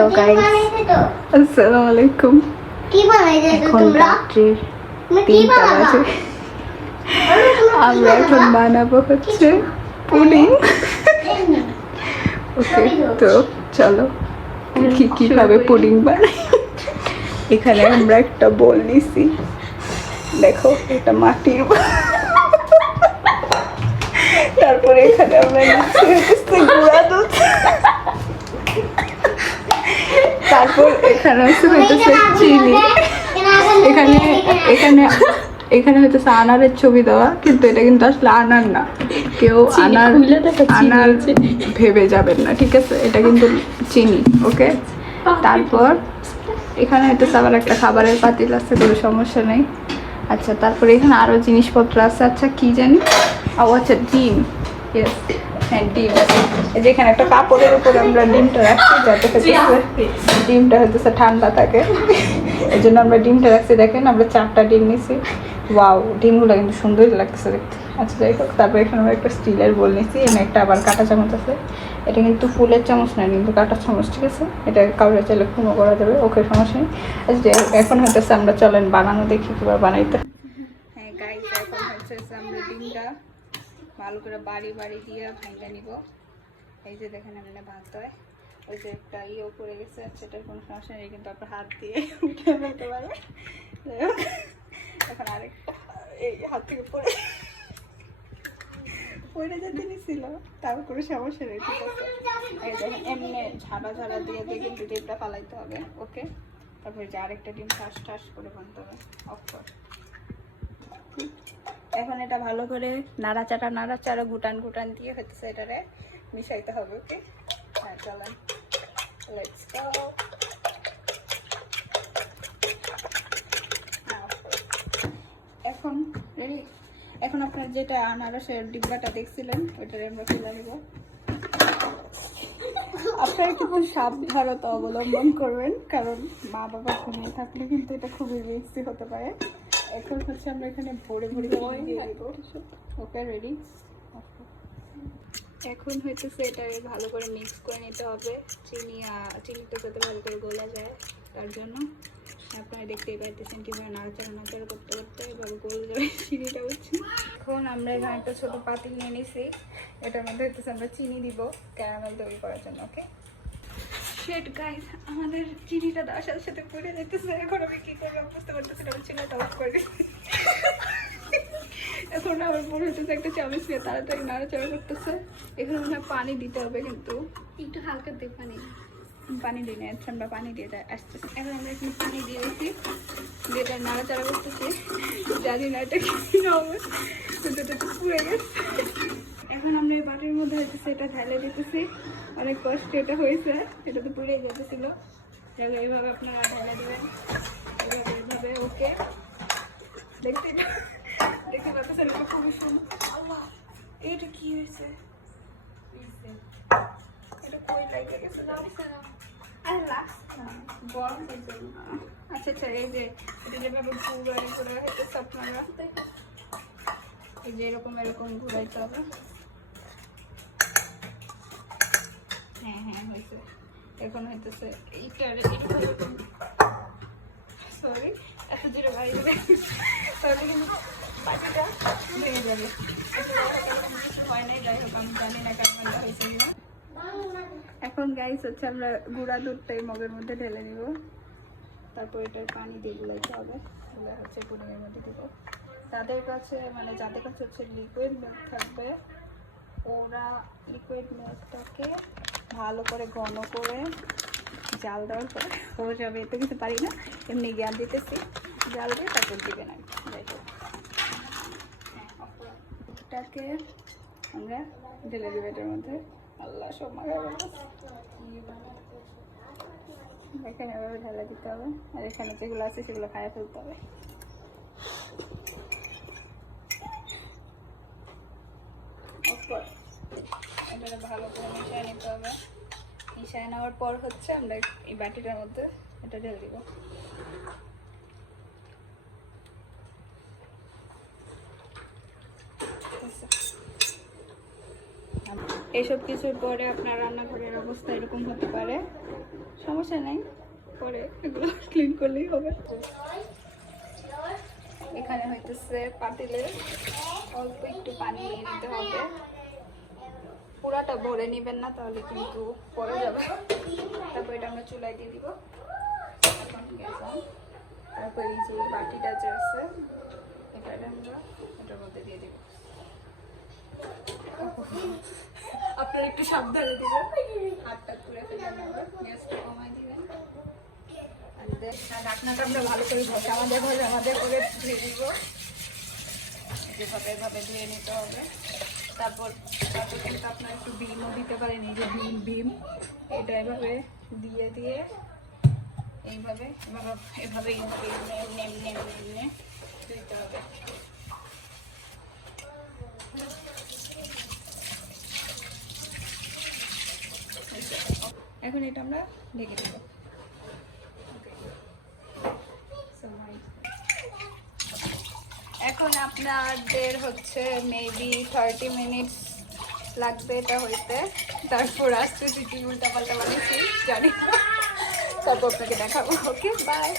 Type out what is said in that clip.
আসসালামু আলাইকুম। এখন রাত্রির 3টা বাজে। আমরা এখন বানাবো হচ্ছে পুডিং। ওকে, তো চলো কিভাবে পুডিং বানাই। এখানে আমরা একটা বোল নিছি, দেখো এটা মাটির। তারপরে এখানে আমরা নিচ্ছি গুঁড়া দুধ। তারপর এখানে হইতেছে চিনি। এখানে এখানে এখানে হইতেছে আনারের ছবি দেওয়া, কিন্তু এটা কিন্তু আসলে আনার না। কেউ আনার ভেবে যাবেন না, ঠিক আছে? এটা কিন্তু চিনি। ওকে, তারপর এখানে হইতেছে আবার একটা খাবারের পাতিল আছে, কোনো সমস্যা নেই। আচ্ছা, তারপরে এখানে আরো জিনিসপত্র আছে। আচ্ছা, কি জানি? ও আচ্ছা, ডিম। ইয়েস, হ্যাঁ, ডিম। যেখানে একটা কাপড়ের উপরে আমরা ডিমটা রাখছি, যাতে ডিমটা হইতেছে ঠান্ডা থাকে। এই জন্য আমরা ডিমটা রাখছি। দেখেন, আমরা 4টা ডিম নিছি। ওয়াও, ডিমগুলো কিন্তু সুন্দরই লাগতেছে দেখতে। আচ্ছা, যাই হোক, তারপরে এখানে আমরা একটা স্টিলের বোল নিছি। এখানে একটা আবার কাঁটা চামচ আছে। এটা কিন্তু ফুলের চামচ না, কিন্তু কাঁটার চামচ, ঠিক আছে? এটা কাউরে চাইলে খুনও করা যাবে। ওকে, সমস্যা নেই। আচ্ছা, যাই হোক, এখন হইতেছে আমরা চলেন বানানো দেখি কীভাবে বানাইতে। হ্যাঁ গাইস, এখন হচ্ছে আমরা ডিমটা ভালো করে বাড়ি দিয়ে ভাঙে নিব। এই যে দেখেন, এমনি ভাঙতে হয়। ওই যে একটা ইয়ে পড়ে গেছে, সেটার কোনো সমস্যা নেই, কিন্তু আপনার হাত দিয়ে উঠে ফেলতে পারে। এখন আরেকটা এই হাত থেকে পড়ে যেতে নিছিল, তার কোনো সমস্যা নেই, ঠিক আছে? এই দেখেন, এমনি ঝাড়া দিয়ে কিন্তু ডিমটা ফালাইতে হবে। ওকে, তারপরে যে আরেকটা ডিম ঠাস করে ভাঙতে হবে। অফ কর। এখন এটা ভালো করে নাড়াচাড়া ঘুটান দিয়ে হচ্ছে এটারে মিশাইতে হবে। ওকে, হ্যাঁ, চলেন, লেটস গো। এখন রেডি। এখন আপনার যেটা আনারসের ডিব্বাটা দেখছিলেন, ওইটারে আমরা ফেলে নেব। আপনারা কিন্তু সাবধানতা অবলম্বন করবেন, কারণ মা বাবা ঘুমিয়ে থাকলে কিন্তু এটা খুবই রিস্কি হতে পারে। এখন হচ্ছে আমরা এখানে ভরে দিয়ে দেবো। ওকে, রেডি। এখন হইতেছে এটা ভালো করে মিক্স করে নিতে হবে। চিনিটা যাতে ভালো করে গলা যায়, তার জন্য আপনারা দেখতেই পাইতেছেন কীভাবে নাড়াচাড়া করতে এবার গোল যাবে চিনিটা উঠছে। এখন আমরা এখানে একটা ছোটো পাতিল নিয়ে নিছি। এটার মধ্যে হইতেছে আমরা চিনি দিব ক্যারামেল তৈরি করার জন্য। ওকে, শেট গাইস, আমাদের চিনিটা দেওয়ার সাথে পড়ে যেতেছে। এখন আমি কী করবো বুঝতে পারতেছি না, চিনিটা অফ করে দিচ্ছি। এখন আমার মনে হচ্ছে একটা চামচ নিয়ে তাড়াতাড়ি নাড়াচাড়া করতেছে। এখানে মনে হয় পানি দিতে হবে, কিন্তু একটু হালকা দিয়ে পানি দিয়ে নিয়ে আমরা পানি দিয়ে আসতেছি। এখন আমরা এখানে পানি দিয়ে দিচ্ছি, যেটা নাড়াচাড়া করতেছি। জানি না এটা কি হবে, কিন্তু এটা তো পুড়ে গেছে। এখন আমরা এই বাটির মধ্যে হইতেছে এটা ঢেলে দিতেছি। অনেক কষ্ট এটা হয়েছে, এটা তো পুড়ে যেতেছিল। এইভাবে আপনারা ঢেলে দেবেন, এইভাবে। ওকে, দেখতে পাচ্ছেন এটা খুবই সুন্দর। এটা কি হয়েছে? এটা কই লাগে গেছে? আচ্ছা, এই যে এটা যেভাবে ঘুরে হইতেছে, আপনারা এই যে এরকম ঘুরাইতে হবে। হ্যাঁ, হয়েছে। এখন হইতেছে সরি, এত জোরে বাইরে তাহলে কিন্তু পাটিটা ভেঙে যাবে। কিছু হয় নাই, যাই হোক, আমি জানি না কেমনটা হয়েছে কিনা। এখন গাইস হচ্ছে আমরা গুঁড়া দুধটা এই মগের মধ্যে ঢেলে নিব। তারপর এটার পানি দিয়ে গুলাইতে হবে। গুলা হচ্ছে পুডিংয়ের মধ্যে দিব। যাদের কাছে হচ্ছে লিকুইড মিল্ক থাকবে, ওরা লিকুইড মিল্কটাকে ভালো করে ঘন করে জাল দেওয়ার পরে হয়ে যাবে। এতে কিছু পারি না, এমনি জ্ঞান দিতেছি। জাল দিয়ে তারপর দিবেন আর কি। যাই হোক, এটাকে আমরা ঢেলে দেবো এটার মধ্যে। আল্লাহ, সব মাখা এখানে এভাবে ঢেলে দিতে হবে। আর এখানে যেগুলো আছে সেগুলো খাইয়ে ফেলতে হবে। এটা ভালো করে মিশিয়ে নিতে হবে। মিশিয়ে নেওয়ার পর হচ্ছে আমরা এই বাটিটার মধ্যে এটা ঢেলে দিব। এসব কিছুর পরে আপনার রান্নাঘরের অবস্থা এরকম হতে পারে, সমস্যা নেই, পরে এগুলো ক্লিন করলেই হবে। এখানে হইতেছে পাতিলে অল্প একটু পানি নিয়ে নিতে হবে, পুরাটা ভরে নেবেন না তাহলে কিন্তু পড়ে যাবে। তারপর এটা আমরা চুলায় দিয়ে দিব। এখন গ্যাস অন। তারপর এই যে বাটিটা যে আছে এখানে আমরা এটার মধ্যে দিয়ে দিব। আপনারা একটু সাবধানে দিবেন, হাতটা পুড়ে ফেলবেন না, গ্যাসটা কমাই দিবেন। ঢাকনাটা আমরা ভালো করে আমাদের করে ধুয়ে দিব, এভাবে ধুয়ে নিতে হবে। তারপর কিন্তু আপনার একটু বিমও দিতে পারেন, এই যে বিম এটা এভাবে দিয়ে এইভাবে দিতে হবে। এখন এটা আমরা ঢেকে দেব। এখন আপনাদের হচ্ছে মেবি 30 মিনিটস লাগবে এটা হইতে। তারপর আসতেছি কি উল্টা পাল্টা বানিয়েছি জানি, তারপর আপনাকে দেখাবো। Okay bye.